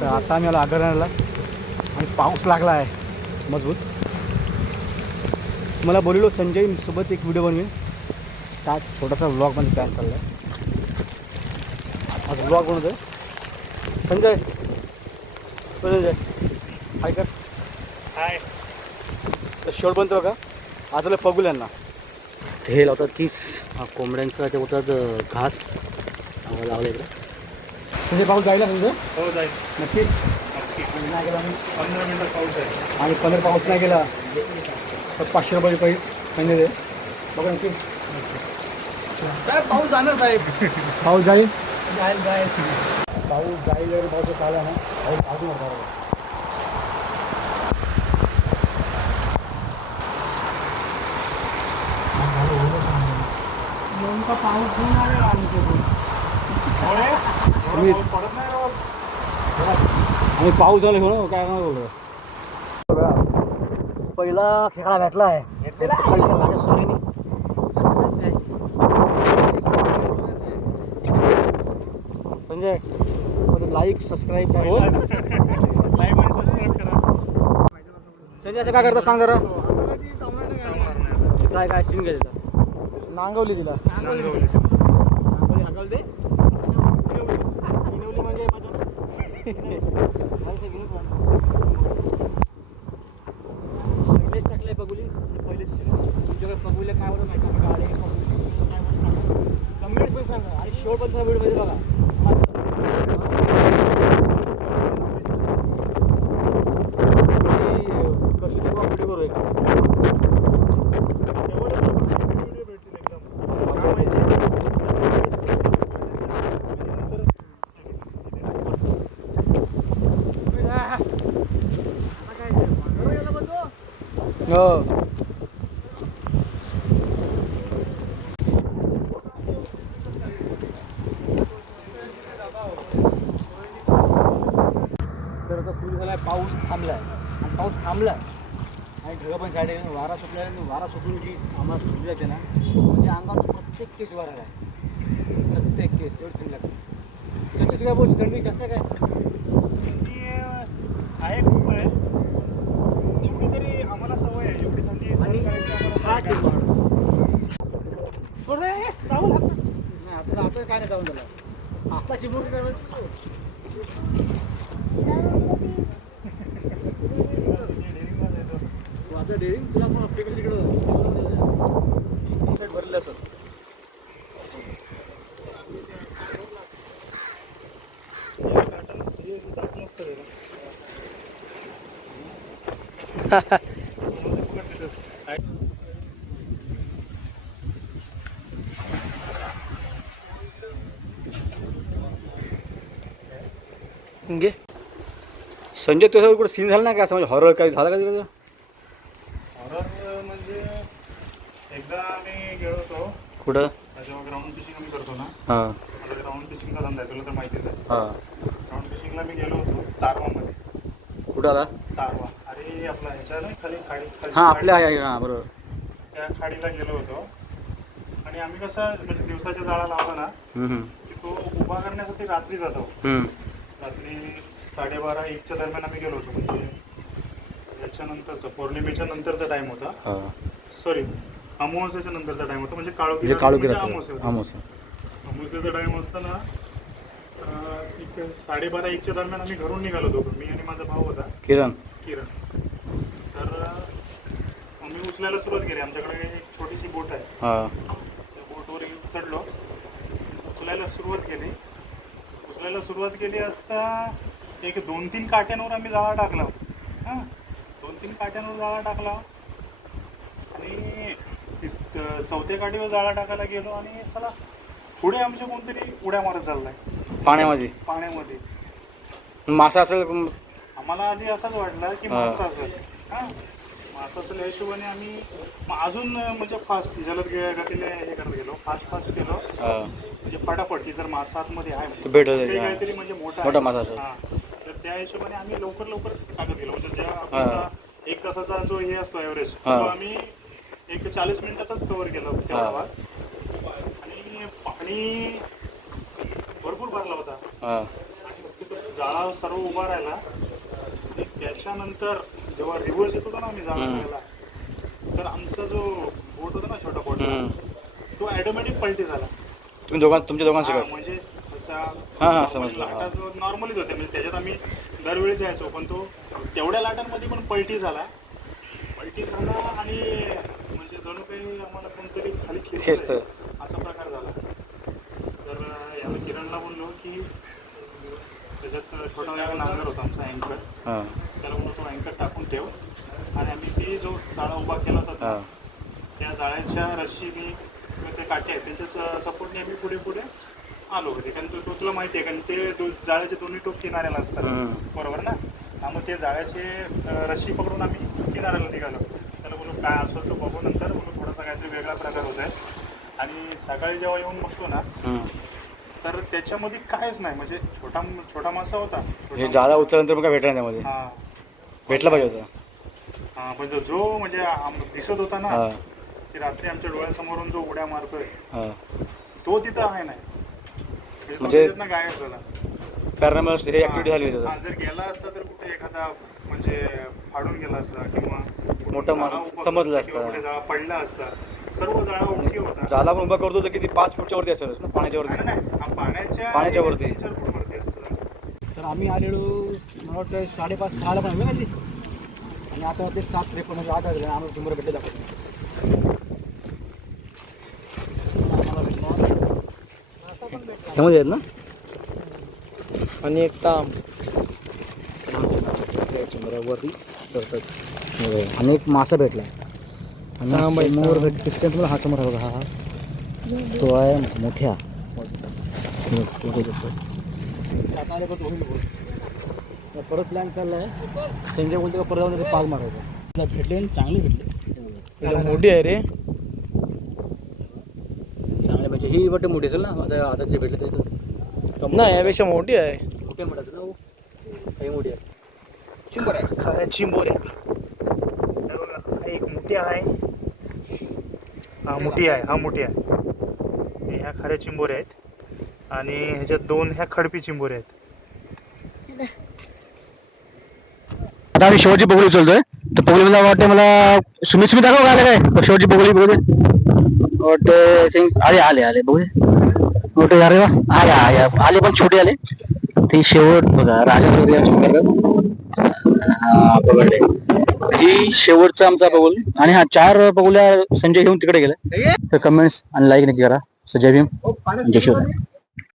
तर आता आम्ही आलो आगरण्याला आणि पाऊस लागला आहे मजबूत. मला बोललो संजय मी सोबत एक व्हिडिओ बनवेन. त्या छोटासा व्लॉगमध्ये काय चालला आहे आज व्लॉग बनवतोय. संजय. हो संजय. हाय कर. हाय तर शेवट बनतो का? आज आलं फगुल यांना. हे लावतात की कोंबड्यांचा ते होतात घास. लावलं इकडे. संजय पाऊस जायला संजय हो जाईल. नक्कीच नक्की. नाही गेला पंधरा पाऊस आहे. आणि पंधरा पाऊस नाही गेला. तर पाचशे रुपये पैसे महिने दे. बघा नक्की. पाऊस जाणार साहेब. पाऊस जाईल? जाईल जाईल. पाऊस जाईल जर पाऊस आला ना पाऊस अजून होता पाऊस होऊन आलेला आमच्याकडे. तुम्ही- पडत नाही राव. आणि पाऊस झाला हो ना काय करणार बोलतो पहिला खेळा भेटला आहे. संजय लाईक सबस्क्राईब Live आणि subscribe करा. संजय असं काय करता? सांग जरा. काय काय सीन घ्यायचं? नांगवली तिला. नांगवली. टाकलंय बघुली पहिले तुमच्याकडे बघुले काय होतं माहिती आहे का? गाडी बघुली काय होतं सांगा कमेंट्स पण सांगा आणि शेवट पण व्हिडिओ बघा कशी तेव्हा व्हिडिओ करू एक व्हिडिओ भेटतील एकदम. काय माहिती? हो तर आता सुरू झालाय पाऊस थांबलाय. आणि पाऊस थांबलाय. आणि ढगं पण साईड वारा सुटला आणि वारा सुटून जी आम्हाला सुटली जाते ना म्हणजे अंगावर प्रत्येक केस वारा आहे. प्रत्येक केस एवढी थंडी लागते. सगळी तू काय थंडी जास्त काय थंडी आहे खूप आहे एवढी तरी आम्हाला सवय आहे एवढी थंडी सहन आणि करायची आम्हाला हाच सवय एक आहे. माणूस अरे, चावल हात. नाही आता आता काय नाही जाऊन झालं आपला चिमुकली जाऊन डेअरिंगला जायचं. तू आता डेअरिंग तुला पण आपल्याकडे तिकडं सेट भरले असत हे पॅटर्न हे दाट नसतं रे. मध्ये पकडते तसं. काय? घे संजय तुझ्या कुठं सीन झाला ना काय असं म्हणजे हॉरर काय झालं का तिकडं? हॉरर म्हणजे एकदा आम्ही गेलो होतो कुठं? जेव्हा ग्राउंड फिशिंग आम्ही करतो ना हां ग्राउंड फिशिंगचा धंदा आहे तुला तर माहितीच आहे. हां. फिशिंगला मी गेलो होतो तारवामध्ये. कुठं आला तारवा. अरे आपला ह्याच्या ना खाली खाडी खालची हां. आपल्या आहे आहे, हां बरोबर. त्या खाडीला गेलो होतो. आणि आम्ही कसं म्हणजे दिवसाच्या जाळा लावला ना हम्म, हम्म. की तो उभा करण्यासाठी रात्री जातो. हम्म. रात्री साडेबारा एकच्या दरम्यान आम्ही गेलो होतो. म्हणजे याच्यानंतरचा पौर्णिमेच्या नंतरचा टाइम होता. हां. सॉरी अमावस्याच्या नंतरचा टाइम होता. म्हणजे काळोखी म्हणजे काळू म्हणजे किरात अमावस्या. होती. अमावस्याचा टाइम असताना एक साडेबारा एकच्या दरम्यान आम्ही घरून निघालो होतो मी आणि माझा भाऊ होता. किरण. किरण. तर आम्ही उचलायला सुरुवात केली. आमच्याकडे एक छोटीशी बोट आहे. त्या बोटवर चढलो. उचलायला सुरुवात केली. उचलायला सुरुवात केली असता एक दोन तीन काट्यांवर आम्ही जाळा टाकला. हां. दोन तीन काट्यांवर जाळा टाकला. आणि चौथ्या काठीवर जाळा टाकायला गेलो आणि चला पुढे आमच्या कोणतरी उड्या मारत चाललाय. पाण्यामध्ये पाण्यामध्ये मासा असेल आम्हाला आधी असाच वाटला की. मासा असेल हां मासा असेल या हिशोबाने आम्ही मग अजून म्हणजे फास्ट जलद गे- गतीने हे करत गेलो फास्ट फास्ट केलो हां. म्हणजे फटाफट की जर मासा आतमध्ये आहे तो भेटत आहे, ते हा. काहीतरी म्हणजे मोठा मोठा. मासा असेल. हा. तर त्या हिशोबाने आम्ही लवकर लवकर टाकत गेलो म्हणजे ज्या आपला एक तासाचा जो हे असतो ॲव्हरेज तो हा. आम्ही एक चाळीस मिनिटातच कव्हर केला तेवढा हा. भाग. आणि पाणी भरपूर भरला होता हां जाळा सर्व उभा राहिला आणि त्याच्यानंतर जेव्हा रिव्हर्स येत होता ना आम्ही जाळा. लावायला तर आमचा जो बोट होता ना छोटा बोट. तो ॲटोमॅटिक पलटी झाला तुम्ही दोघां तुमच्या काय म्हणजे नॉर्मलीच होते म्हणजे त्याच्यात आम्ही दरवेळी जायचो पण तो तेवढ्या लाटांमध्ये पण पलटी झाला पलटी झाला आणि म्हणजे जणू काही आम्हाला कोणतरी खाली. खेचतंय. असा प्रकार झाला किरणला बोललो की त्याच्यात छोटा वेगळा नांगर होता आमचा अँकर हां. त्याला बोललो तो अँकर टाकून ठेव. आणि आम्ही ती जो चाळा उभा केला होता हां. त्या जाळ्याच्या रश्शीने किंवा ते काटे आहेत त्यांच्या सपोर्टने आम्ही पुढे पुढे आलो होते. कारण तो तो तुला माहिती आहे कारण ते दो जाळ्याचे दोन्ही टोक किनाऱ्याला असतात. हम्म. बरोबर ना? हा मग ते जाळ्याचे अं, रश्शी पकडून आम्ही किनाऱ्याला निघालो. त्याला बोलू काय असं तो बघू नंतर. बोलू थोडासा काहीतरी वेगळा प्रकार होत आहे आणि सकाळी जेव्हा येऊन बघतो ना हम्म. तर त्याच्यामध्ये काहीच नाही. म्हणजे छोटा छोटा मासा होता. छोटा हे जाळा उचलल्यानंतर मग काय भेटणार नाही त्यामध्ये? हा. भेटला पाहिजे होता. हा पण जो- म्हणजे आम- दिसत होता ना हां. की रात्री आमच्या डोळ्यासमोरून जो उड्या मारतोय हां. तो तिथं आहे नाही म्हणजे तो म्हणजे- तिथनं गायब झाला. कारण हे ऍक्टिव्हिटी झाली हा, त्याचा जर गेला असता तर कुठे एखादा म्हणजे फाडून गेला असता किंवा मोठा जाळा माणूस उभा समजला असता. कुठे जाळा पडला असता सर्व जाळा ओके होता जाळा पण उभा करतो तर किती पाच फुटच्या वरती असेलच ना पाण्याच्या वरती नाही हा पाण्याच्या पाण्याच्या वरती. असतं तर आम्ही आलेलो मला वाटतं साडेपाच सहाला पण आम्ही आली आणि आता ते सात त्रेपन्न म्हणजे आठ वाजले आम्हाला शंभर भेटले दाखवतो. त्यामध्ये आहेत ना? आणि एक ताम. वरती चढतात आणि एक मासा भेटला समोर तुम्हाला हा समोर आहे बघा हा. तो आहे मोठ्या. परत प्लॅन चाललाय. संजय बोलतो का परत जाऊन पाग मारायचा. भेटले चांगले भेटले. मोठी आहे रे. चांगले म्हणजे ही वाटतं मोठी असेल ना? आता आता जे भेटले ते तर- नाही यापेक्षा मोठी आहे. मोठे मोठे असेल ना हो. काही मोठी आहे. चिंबर आहे खऱ्या चिंबोऱ्या. हे बघा, हा एक मोठी आहे. हा मोठी आहे हा मोठी आहे. हे ह्या खऱ्या चिंबोऱ्या आहेत. आणि ह्याच्यात दोन ह्या खडपी चिंबोऱ्या आहेत. आता आम्ही शेवटची पोगळी उचलतोय. तर पोगळी मला वाटते मला सुमित सुमित दाखव काय काय शेवटची पोगळी बघू दे वाटते आय थिंक आले आले आले बघू अरे वा. आले आले आले पण छोटे आले. ते शेवट बघा राजा हा पकडले. ही शेवटचा आमचा पगोल आणि हा चार बगुल्या संजय घेऊन तिकडे गेले. तर कमेंट्स आणि लाईक नक्की करा. सजय भीम. जय शिवराय.